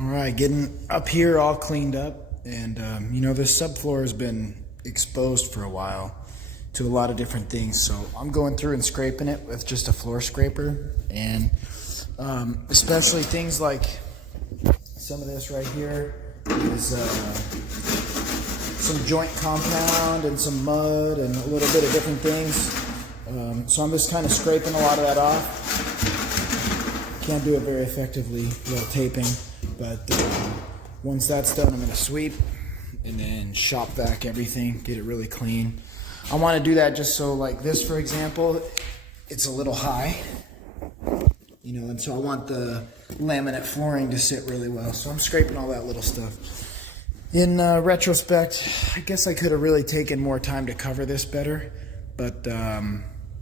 All right, getting up here all cleaned up, and this subfloor has been exposed for a while to a lot of different things. So I'm going through and scraping it with just a floor scraper, and especially things like some of this right here is some joint compound and some mud and a little bit of different things. So I'm just kind of scraping a lot of that off. Can't do it very effectively while taping, but once that's done, I'm going to sweep and then shop vac everything, get it really clean. I want to do that just so, like this for example, it's a little high, and so I want the laminate flooring to sit really well. So I'm scraping all that little stuff. In retrospect, I guess I could have really taken more time to cover this better, but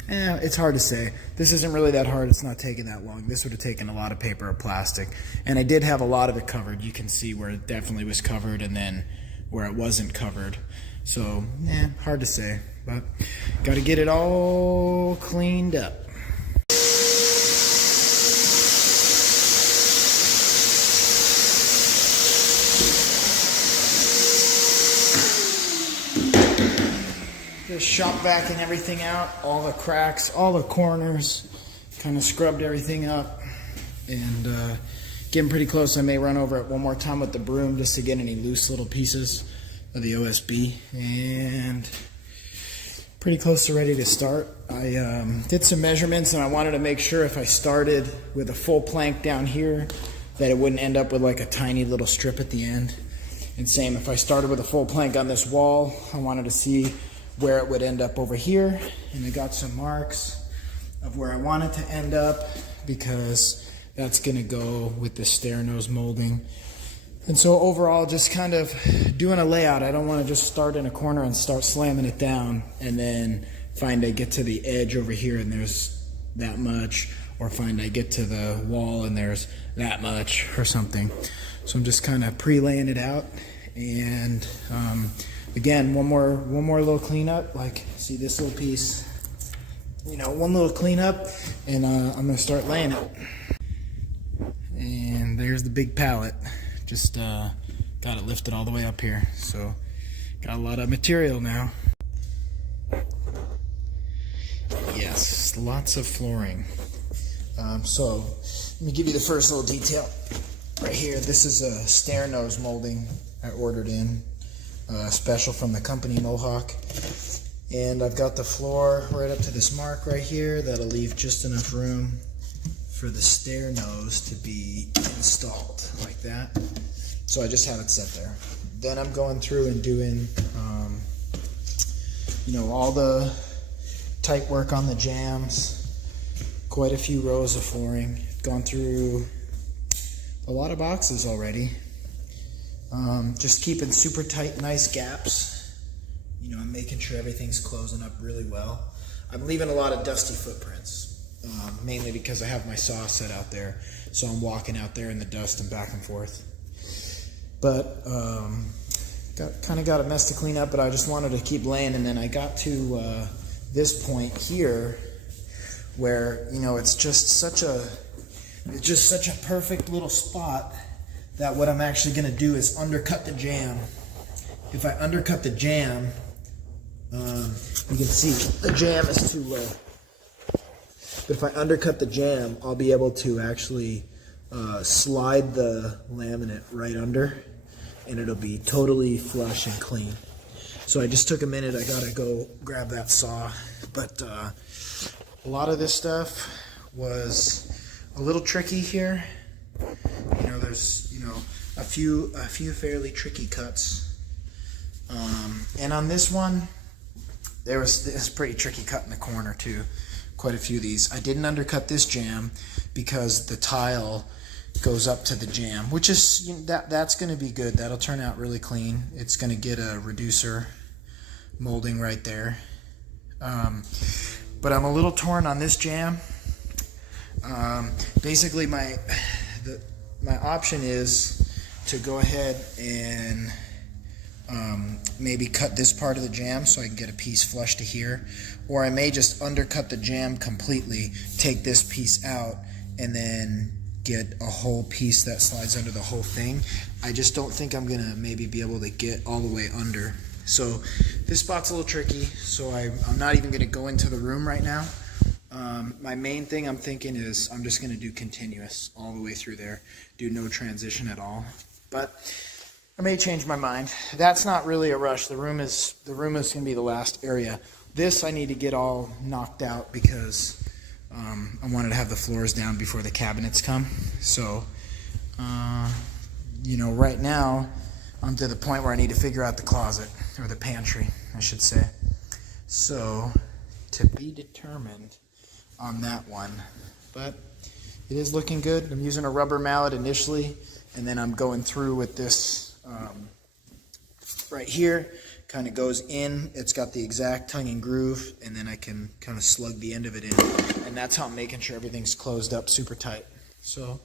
it's hard to say. This isn't really that hard. It's not taking that long. This would have taken a lot of paper or plastic, and I did have a lot of it covered. You can see where it definitely was covered and then where it wasn't covered. So, hard to say, but got to get it all cleaned up. Just shop vacuuming everything out, all the cracks, all the corners, kind of scrubbed everything up, and getting pretty close. I may run over it one more time with the broom just to get any loose little pieces of the OSB, and pretty close to ready to start. I did some measurements, and I wanted to make sure if I started with a full plank down here that it wouldn't end up with like a tiny little strip at the end. And same, if I started with a full plank on this wall, I wanted to see where it would end up over here, and I got some marks of where I want it to end up because that's going to go with the stair nose molding. And so overall, just kind of doing a layout. I don't want to just start in a corner and start slamming it down and then find I get to the edge over here and there's that much, or find I get to the wall and there's that much or something. So I'm just kind of pre-laying it out, and again, one more little cleanup. Like, see this little piece, one little cleanup, and I'm gonna start laying it. And there's the big pallet. Just got it lifted all the way up here, so got a lot of material now. Yes, lots of flooring. So let me give you the first little detail right here. This is a stair nose molding I ordered in. Special from the company Mohawk, and I've got the floor right up to this mark right here. That'll leave just enough room for the stair nose to be installed like that. So I just have it set there. Then I'm going through and doing all the tight work on the jambs, quite a few rows of flooring, gone through a lot of boxes already. Just keeping super tight, nice gaps. I'm making sure everything's closing up really well. I'm leaving a lot of dusty footprints, mainly because I have my saw set out there, so I'm walking out there in the dust and back and forth. But kind of got a mess to clean up, but I just wanted to keep laying, and then I got to this point here where it's just such a perfect little spot that what I'm actually going to do is undercut the jamb. If I undercut the jamb, you can see the jamb is too low. But if I undercut the jamb, I'll be able to actually slide the laminate right under, and it'll be totally flush and clean. So I just took a minute. I got to go grab that saw. But a lot of this stuff was a little tricky here. There's a few fairly tricky cuts, and on this one there was this pretty tricky cut in the corner too. Quite a few of these. I didn't undercut this jamb because the tile goes up to the jamb, which is that's going to be good. That'll turn out really clean. It's going to get a reducer molding right there. But I'm a little torn on this jamb. Basically my option is to go ahead and maybe cut this part of the jamb so I can get a piece flush to here, or I may just undercut the jamb completely, take this piece out, and then get a whole piece that slides under the whole thing. I just don't think I'm gonna maybe be able to get all the way under. So this spot's a little tricky, so I'm not even gonna go into the room right now. My main thing I'm thinking is I'm just gonna do continuous all the way through there, do no transition at all. But I may change my mind. That's not really a rush. The room is gonna be the last area. This I need to get all knocked out because I wanted to have the floors down before the cabinets come. So, you know, right now I'm to the point where I need to figure out the closet, or the pantry, I should say. So, to be determined on that one. But it is looking good. I'm using a rubber mallet initially, and then I'm going through with this right here. Kind of goes in, it's got the exact tongue and groove, and then I can kind of slug the end of it in, and that's how I'm making sure everything's closed up super tight. So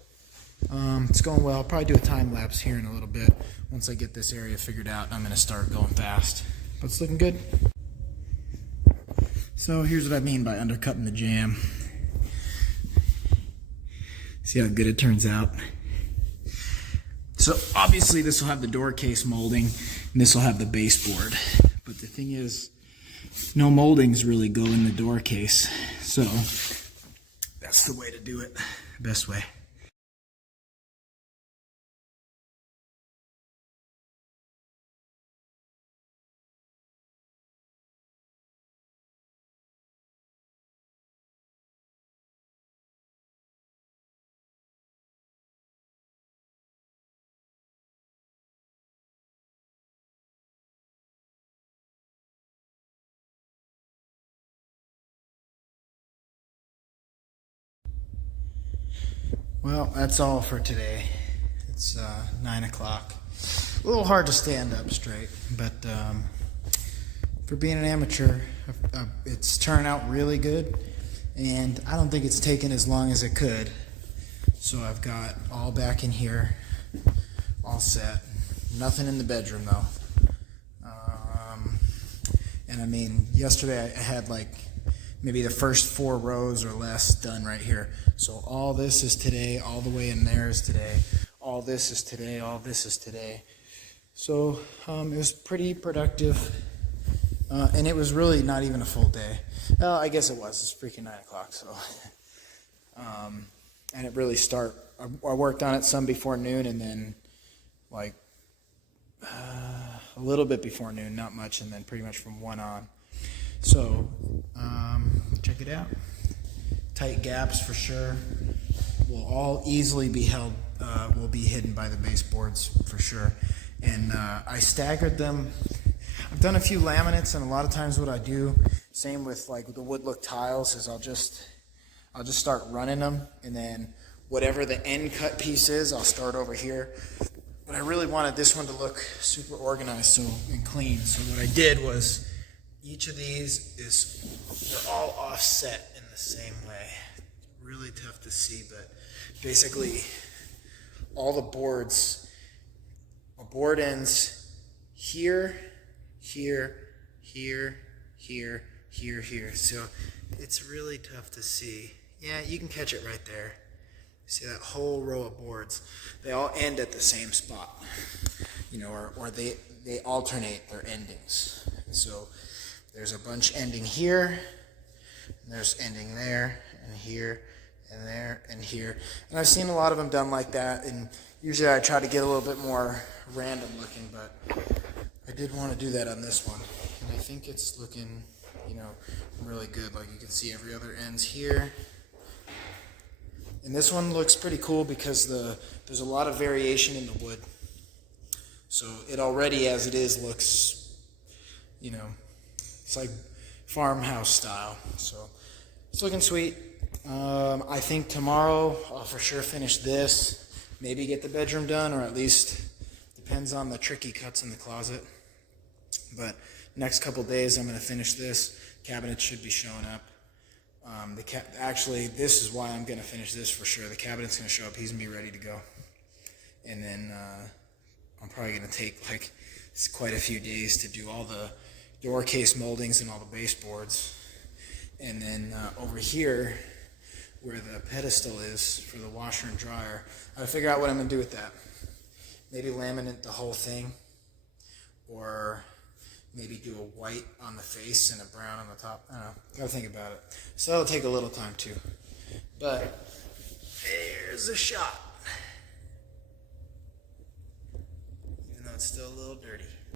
it's going well. I'll probably do a time lapse here in a little bit. Once I get this area figured out, I'm going to start going fast, but it's looking good. So here's what I mean by undercutting the jam. See how good it turns out. So obviously this will have the door case molding, and this will have the baseboard. But the thing is, no moldings really go in the door case. So that's the way to do it, best way. Well, that's all for today. It's 9 o'clock. A little hard to stand up straight, but for being an amateur, it's turned out really good, and I don't think it's taken as long as it could. So I've got all back in here, all set. Nothing in the bedroom though. And I mean, yesterday I had like maybe the first 4 rows or less done right here. So all this is today, all the way in there is today, all this is today, all this is today. So it was pretty productive, and it was really not even a full day. Well, I guess it was. It's freaking 9 o'clock, so. And it really I worked on it some before noon, and then like a little bit before noon, not much, and then pretty much from 1 on. So check it out. Tight gaps for sure. Will all easily be held, will be hidden by the baseboards for sure. And I staggered them. I've done a few laminates, and a lot of times what I do, same with like the wood look tiles, is I'll just start running them, and then whatever the end cut piece is, I'll start over here. But I really wanted this one to look super organized and clean. So what I did was, each of these they're all offset in the same way. Really tough to see, but basically all the boards, a board ends here, here, here, here, here, here. So it's really tough to see. Yeah, you can catch it right there. See that whole row of boards? They all end at the same spot, you know, or they alternate their endings. So there's a bunch ending here, and there's ending there, and here, and there, and here. And I've seen a lot of them done like that, and usually I try to get a little bit more random looking, but I did want to do that on this one. And I think it's looking, you know, really good. Like you can see every other end's here. And this one looks pretty cool because there's a lot of variation in the wood. So it already, as it is, looks, you know, it's like farmhouse style. So it's looking sweet. I think tomorrow I'll for sure finish this. Maybe get the bedroom done, or at least depends on the tricky cuts in the closet. But next couple days I'm going to finish this. Cabinets should be showing up. Actually, this is why I'm going to finish this for sure. The cabinet's going to show up. He's going to be ready to go. And then I'm probably going to take like quite a few days to do all the door case moldings and all the baseboards. And then over here, where the pedestal is for the washer and dryer. I gotta figure out what I'm gonna do with that. Maybe laminate the whole thing, or maybe do a white on the face and a brown on the top. I don't know. Gotta think about it. So that'll take a little time too. But there's a shot. Even though it's still a little dirty.